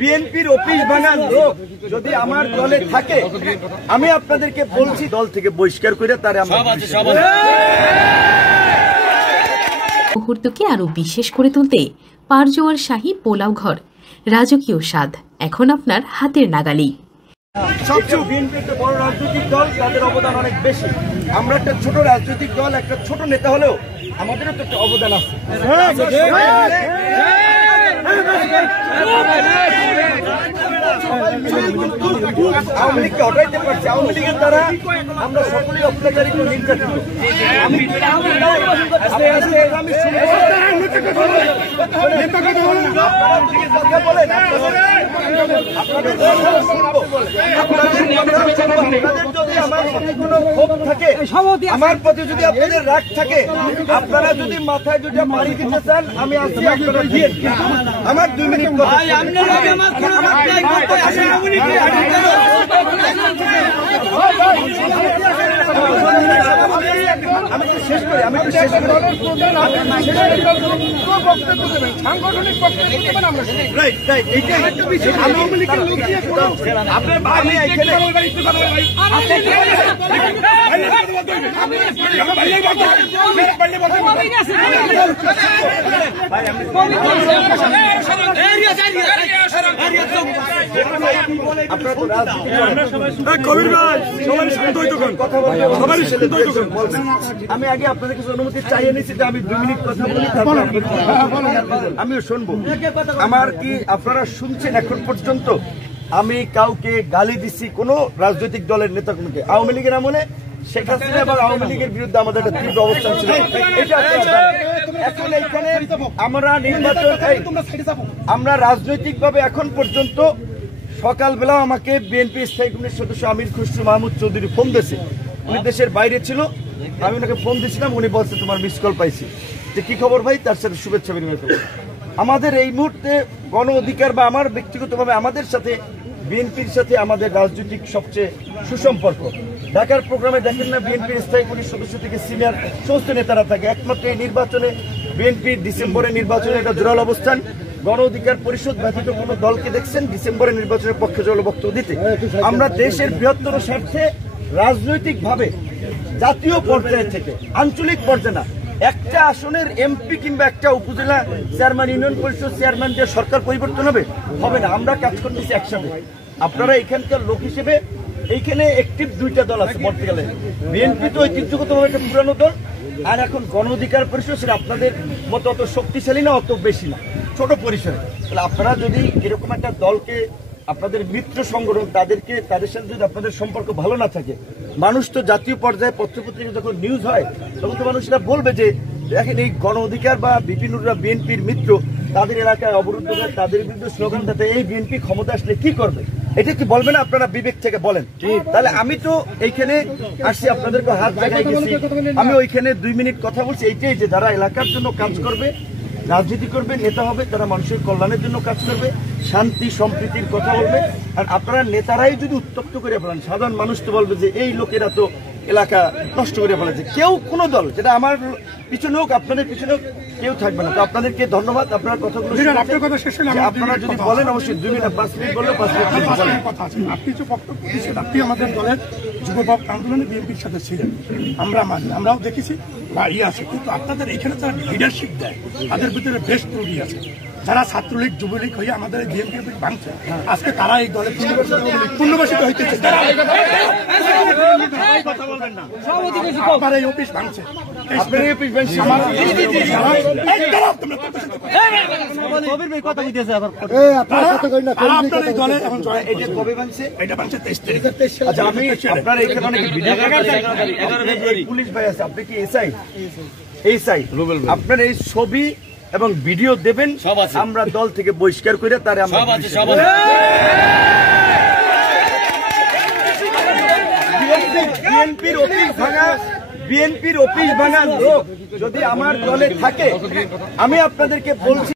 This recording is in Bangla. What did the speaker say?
বিএনপির অফিস ভাঙার লোক যদি আমার দলে থাকে, আমি আপনাদেরকে বলছি দল থেকে বহিষ্কার করে তার মুহূর্তকে আরো বিশেষ করে তুলতে পারজোয়ার শাহী পোলাও ঘর রাজকীয় স্বাদ এখন আপনার হাতের নাগালেই। সবচেয়ে বিএনপিতে বড় রাজনৈতিক দল, তাদের অবদান অনেক বেশি। আমরা একটা ছোট রাজনৈতিক দল, একটা ছোট নেতা হলেও আমাদেরও তো একটা অবদান আছে। আওয়ামী লীগকে হটাইতে পারছি, আওয়ামী লীগের দ্বারা আমরা সকলেই অত্যাচারিত নির্যাতিত। আমার প্রতি যদি আপনাদের রাগ থাকে, আপনারা যদি মাথায় দুটা বাড়ি দিতে চান, আমি আছি, আপনারা দিয়ে। আমার 2 মিনিট কথা, আমি তো শেষ করি, আমি তো শেষ করি। সাংগঠনিক বক্তব্য দেবেন আমরা, রাইট রাইট, এইটাই আপনার আমি এখানে আমি আগে আপনাদের কিছু অনুমতি চাইয়ে নিচ্ছি যে আমি 2 মিনিট কথা বলি, আমিও শুনবো। আমার কি আপনারা শুনছেন এখন পর্যন্ত আমি কাউকে গালি দিছি কোন রাজনৈতিক দলের নেতা? কোনকে আওয়ামী লীগের আমলে শেখ হাসিনা এবং আওয়ামী লীগের বিরুদ্ধে আমাদের একটা তীব্র অবস্থান ছিল। এখন এইখানে আমরা নির্বাচন, আমরা রাজনৈতিক ভাবে এখন পর্যন্ত সকালবেলা আমাকে বিএনপি স্থায়ী কমিটির সদস্য আমির খসরু মাহমুদ চৌধুরী ফোন দিয়েছে। উনি দেশের বাইরে ছিল, আমি ওনাকে ফোন দিয়েছিলাম, উনি বলছে তোমার মিস কল পাইছি, যে কি খবর ভাই, তার সাথে শুভেচ্ছা বিনিময় করবো। আমাদের এই মুহূর্তে গণ অধিকার বা আমার ব্যক্তিগতভাবে আমাদের সাথে বিএনপির সাথে আমাদের রাজনৈতিক সবচেয়ে সুসম্পর্ক। ঢাকার প্রোগ্রামে দেখেন না, বিএনপির স্থায়ী কমিটির সদস্য থেকে সিনিয়র সমস্ত নেতারা থাকে। একমাত্র এই নির্বাচনে বিএনপির ডিসেম্বরের নির্বাচনে একটা জোরাল অবস্থান। গণ অধিকার পরিষদ ব্যতীত কোন দলকে দেখছেন ডিসেম্বরের নির্বাচনের পক্ষে জোরালো বক্তব্য দিতে? আমরা দেশের বৃহত্তর স্বার্থে রাজনৈতিক ভাবে জাতীয় পর্যায়ে থেকে আঞ্চলিক পর্যায়ে না, একটা আসনের এমপি কিংবা একটা উপজেলা চেয়ারম্যান, ইউনিয়ন পরিষদ চেয়ারম্যান যে সরকার পরিবর্তন হবে না। আমরা কাজ করতেছি একসাথে। আপনারা এখানকার লোক হিসেবে এইখানে একটিভ 2টা দল আছে পর্তুগালে। বিএনপি তো ঐতিহ্যগতভাবে একটা পুরানো দল, আর এখন গণ অধিকার পরিষদ সেটা আপনাদের মতো অত শক্তিশালী না, অত বেশি না, ছোট পরিসরে। তাহলে আপনারা যদি এরকম একটা দলকে, আপনাদের মিত্র সংগঠন, তাদের সাথে যদি আপনাদের সম্পর্ক ভালো না থাকে, মানুষ তো জাতীয় পর্যায়ে পত্রপত্রিকা যখন নিউজ হয় তখন তো মানুষরা বলবে যে দেখেন এই গণ অধিকার বা বিপিনুররা বিএনপির মিত্র, তাদের এলাকায় অবরুদ্ধ হয়, তাদের বিরুদ্ধে স্লোগান দিতে এই বিএনপি ক্ষমতা আসলে কি করবে, এটা কি বলবে না? আপনারা বিবেক থেকে বলেন। তাহলে আমি তো এইখানে আসছি, আপনাদেরকে হাত জায়গায় গেছি, আমি ওইখানে 2 মিনিট কথা বলছি এইটাই যে যারা এলাকার জন্য কাজ করবে, রাজনীতি করবে, নেতা হবে, তারা মানুষের কল্যাণের জন্য কাজ করবে, শান্তি সম্প্রীতির কথা বলবে। আর আপনারা নেতারাই যদি উত্তপ্ত করে ফেলেন, সাধারণ মানুষ তো বলবে যে এই লোকেরা তো এলাকা নষ্ট করে ফেলেছে। কেউ কোনো দল, যেটা আমার পিছনে হোক আপনাদের পিছনে হোক, কেউ থাকবে না। তো আপনাদেরকে ধন্যবাদ, আপনার কথাগুলো আপনারা যদি বলেন অবশ্যই 2 মিনিট 5 মিনিট বললে 5 মিনিট বলেন। আপনি যে বক্তব্য দিচ্ছেন, আপনি আমাদের দলের যুব আন্দোলনে বিএনপির সাথে ছিলেন, আমরা মানি, আমরাও দেখেছি বা আছে, কিন্তু আপনাদের এখানে যারা লিডারশিপ দেয় তাদের ভিতরে বেশ ত্রুটি আছে। যারা ছাত্রলীগ যুবলীগ হয়ে আমাদের বিএনপি ভাঙছে, আজকে তারা এই দলে পুনর্বাসিত হইতেছে। এই অফিস ভাঙছে, পুলিশ ভাই আছে, আপনি কি এসআই? আপনার এই ছবি এবং ভিডিও দেবেন, আমরা দল থেকে বহিষ্কার করে তারে আমরা বিএনপির অফিস ভাঙার লোক যদি আমার দলে থাকে, আমি আপনাদেরকে বলছি